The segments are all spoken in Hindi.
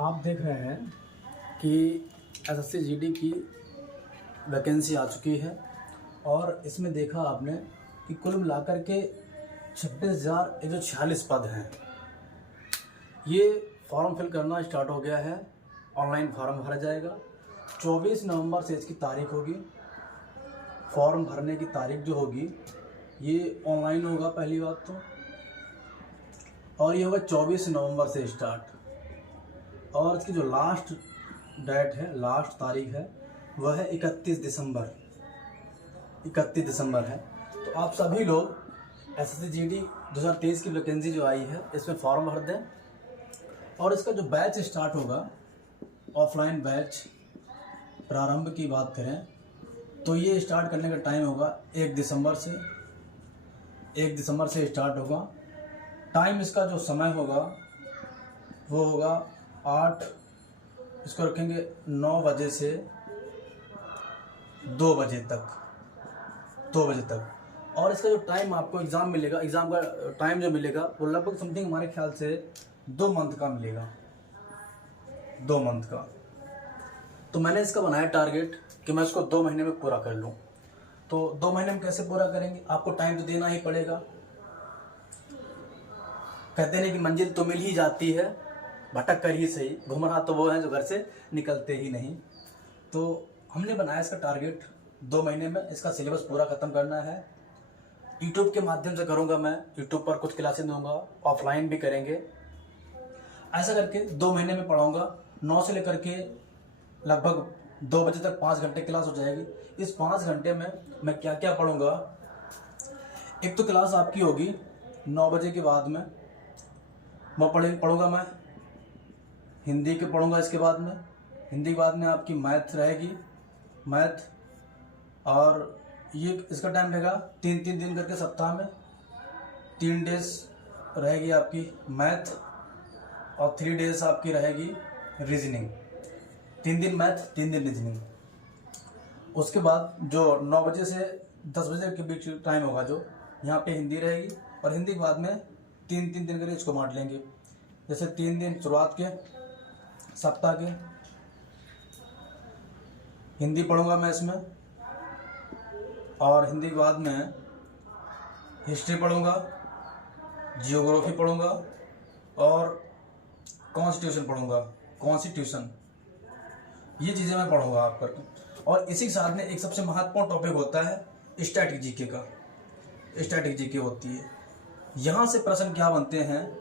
आप देख रहे हैं कि एसएससी जीडी की वैकेंसी आ चुकी है और इसमें देखा आपने कि कुल मिलाकर के 26,146 पद हैं। ये फॉर्म फिल करना स्टार्ट हो गया है। ऑनलाइन फॉर्म भरा जाएगा। 24 नवंबर से इसकी तारीख होगी। फॉर्म भरने की तारीख जो होगी ये ऑनलाइन होगा पहली बात तो, और ये होगा 24 नवंबर से स्टार्ट। और इसकी जो लास्ट डेट है, लास्ट तारीख है, वह है 31 दिसंबर। 31 दिसंबर है। तो आप सभी लोग एसएससी जीडी 2023 की वैकेंसी जो आई है इसमें फॉर्म भर दें। और इसका जो बैच स्टार्ट होगा, ऑफलाइन बैच प्रारंभ की बात करें तो ये स्टार्ट करने का टाइम होगा 1 दिसंबर से। 1 दिसंबर से स्टार्ट होगा। टाइम इसका जो समय होगा वो होगा 8, इसको रखेंगे 9 बजे से 2 बजे तक। 2 बजे तक। और इसका जो टाइम आपको एग्ज़ाम मिलेगा, एग्ज़ाम का टाइम जो मिलेगा वो लगभग समथिंग हमारे ख्याल से 2 मंथ का मिलेगा। 2 मंथ का। तो मैंने इसका बनाया टारगेट कि मैं इसको 2 महीने में पूरा कर लूँ। तो 2 महीने में कैसे पूरा करेंगे? आपको टाइम तो देना ही पड़ेगा। कहते हैं कि मंजिल तो मिल ही जाती है, भटक कर ही सही। घुमरा तो वो है जो घर से निकलते ही नहीं। तो हमने बनाया इसका टारगेट 2 महीने में इसका सिलेबस पूरा ख़त्म करना है। यूट्यूब के माध्यम से करूँगा मैं। यूट्यूब पर कुछ क्लासेस दूंगा, ऑफलाइन भी करेंगे। ऐसा करके 2 महीने में पढ़ाऊँगा। 9 से लेकर के लगभग 2 बजे तक 5 घंटे क्लास हो जाएगी। इस 5 घंटे में मैं क्या क्या पढ़ूंगा? एक तो क्लास आपकी होगी 9 बजे के बाद में, मैं पढ़ूंगा मैं हिंदी के पढ़ूंगा। इसके बाद में हिंदी के बाद में आपकी मैथ रहेगी, मैथ। और ये इसका टाइम रहेगा 3-3 दिन करके सप्ताह में 3 डेज रहेगी आपकी मैथ और 3 डेज आपकी रहेगी रीजनिंग। 3 दिन मैथ, 3 दिन रीजनिंग। उसके बाद जो 9 बजे से 10 बजे के बीच टाइम होगा जो यहाँ पे हिंदी रहेगी। और हिंदी के बाद में 3-3 दिन करके इसको बांट लेंगे। जैसे 3 दिन शुरुआत के सप्ताह के हिंदी पढ़ूंगा मैं इसमें, और हिंदी के बाद में हिस्ट्री पढ़ूंगा, जियोग्राफी पढ़ूंगा और कॉन्स्टिट्यूशन पढ़ूंगा। कॉन्स्टिट्यूशन, ये चीज़ें मैं पढ़ूंगा आप करके। और इसी के साथ में एक सबसे महत्वपूर्ण टॉपिक होता है स्टैटिक जीके का। स्टैटिक जीके होती है। यहाँ से प्रश्न क्या बनते हैं?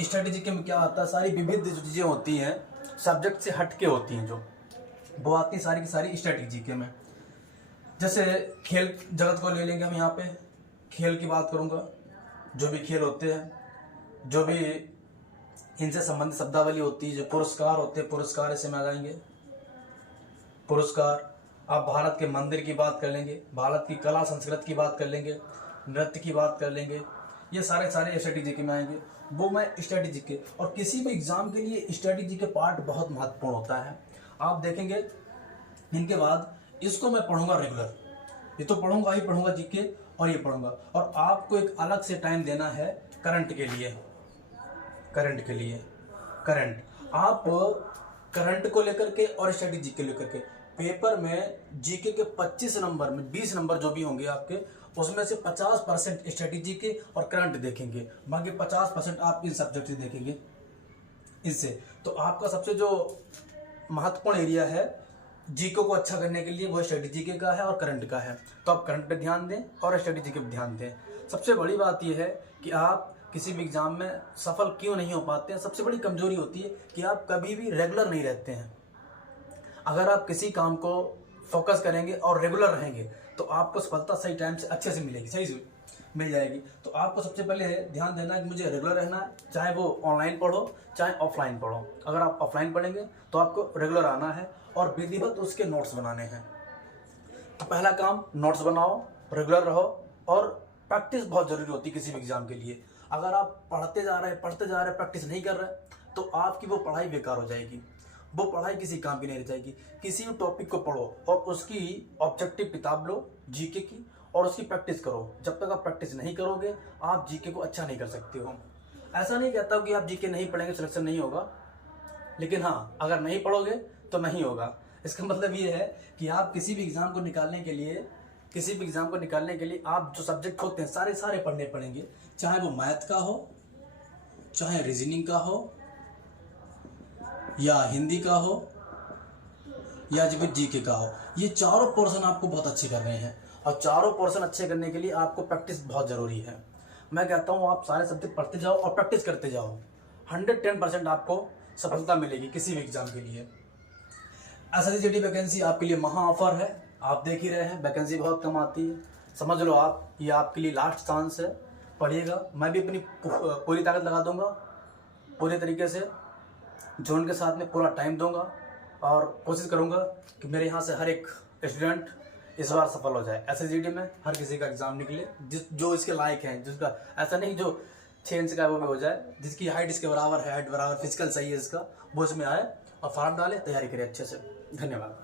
स्टैटिक जीके में क्या आता है? सारी विविध जो चीज़ें होती हैं, सब्जेक्ट से हटके होती हैं, जो वो आती सारी की सारी स्टैटिक जीके में। जैसे खेल जगत को ले लेंगे हम। यहाँ पे खेल की बात करूँगा। जो भी खेल होते हैं, जो भी इनसे संबंधित शब्दावली होती है, जो पुरस्कार होते हैं, पुरस्कार ऐसे में आ जाएंगे। पुरस्कार। आप भारत के मंदिर की बात कर लेंगे, भारत की कला संस्कृति की बात कर लेंगे, नृत्य की बात कर लेंगे। ये सारे स्ट्रेटेजी के में आएंगे। वो मैं स्ट्रेटेजी के, और किसी भी एग्जाम के लिए स्ट्रेटेजी के पार्ट बहुत महत्वपूर्ण होता है। आप देखेंगे इनके बाद इसको मैं पढ़ूंगा रेगुलर। ये तो पढ़ूंगा ही पढ़ूंगा जीके, और ये पढ़ूंगा। और आपको एक अलग से टाइम देना है करंट के लिए। करंट के लिए करंट आप करंट को लेकर के और स्ट्रेटेजी के लेकर के पेपर में जीके के 25 नंबर में 20 नंबर जो भी होंगे आपके, उसमें से 50% स्ट्रेटेजी के और करंट देखेंगे। बाकी 50% आप इन सब्जेक्ट से देखेंगे। इससे तो आपका सबसे जो महत्वपूर्ण एरिया है जीके को अच्छा करने के लिए वो स्ट्रेटेजी के का है और करंट का है। तो आप करंट पे ध्यान दें और स्ट्रेटेजी पे ध्यान दें। सबसे बड़ी बात यह है कि आप किसी भी एग्जाम में सफल क्यों नहीं हो पाते हैं? सबसे बड़ी कमजोरी होती है कि आप कभी भी रेगुलर नहीं रहते हैं। अगर आप किसी काम को फोकस करेंगे और रेगुलर रहेंगे तो आपको सफलता सही टाइम से अच्छे से मिलेगी, सही से मिल जाएगी। तो आपको सबसे पहले ध्यान देना है कि मुझे रेगुलर रहना है, चाहे वो ऑनलाइन पढ़ो चाहे ऑफलाइन पढ़ो। अगर आप ऑफलाइन पढ़ेंगे तो आपको रेगुलर आना है और विधिवत उसके नोट्स बनाने हैं। तो पहला काम नोट्स बनाओ, रेगुलर रहो, और प्रैक्टिस बहुत जरूरी होती है किसी भी एग्जाम के लिए। अगर आप पढ़ते जा रहे हैं प्रैक्टिस नहीं कर रहे तो आपकी वो पढ़ाई बेकार हो जाएगी। वो पढ़ाई किसी काम की नहीं रह जाएगी। किसी भी टॉपिक को पढ़ो और उसकी ऑब्जेक्टिव किताब लो जीके की, और उसकी प्रैक्टिस करो। जब तक आप प्रैक्टिस नहीं करोगे आप जीके को अच्छा नहीं कर सकते हो। ऐसा नहीं कहता हूँ कि आप जीके नहीं पढ़ेंगे सिलेक्शन नहीं होगा। लेकिन हाँ, अगर नहीं पढ़ोगे तो नहीं होगा। इसका मतलब ये है कि आप किसी भी एग्ज़ाम को निकालने के लिए आप जो सब्जेक्ट होते हैं सारे पढ़ने पड़ेंगे, चाहे वो मैथ का हो, चाहे रीजनिंग का हो, या हिंदी का हो, या जो जीके का हो। ये चारों पोर्शन आपको बहुत अच्छे करने हैं, और चारों पोर्शन अच्छे करने के लिए आपको प्रैक्टिस बहुत ज़रूरी है। मैं कहता हूँ आप सारे सब्जेक्ट पढ़ते जाओ और प्रैक्टिस करते जाओ, 110% आपको सफलता मिलेगी किसी भी एग्ज़ाम के लिए। SSGD वैकेंसी आपके लिए महा ऑफर है, आप देख ही रहे हैं, वैकेंसी बहुत कम आती है। समझ लो आप, ये आपके लिए लास्ट चांस है, पढ़िएगा। मैं भी अपनी पूरी ताकत लगा दूंगा, पूरे तरीके से जोन के साथ में पूरा टाइम दूंगा, और कोशिश करूंगा कि मेरे यहाँ से हर एक स्टूडेंट इस बार सफल हो जाए। SSGD में हर किसी का एग्ज़ाम निकले जो इसके लायक है, जिसका ऐसा नहीं जो 6 इंच का वो भी हो जाए, जिसकी हाइट इसके बराबर है, हाइट बराबर, फिजिकल सही है इसका, वो इसमें आए और फॉर्म डाले, तैयारी करें अच्छे से। धन्यवाद।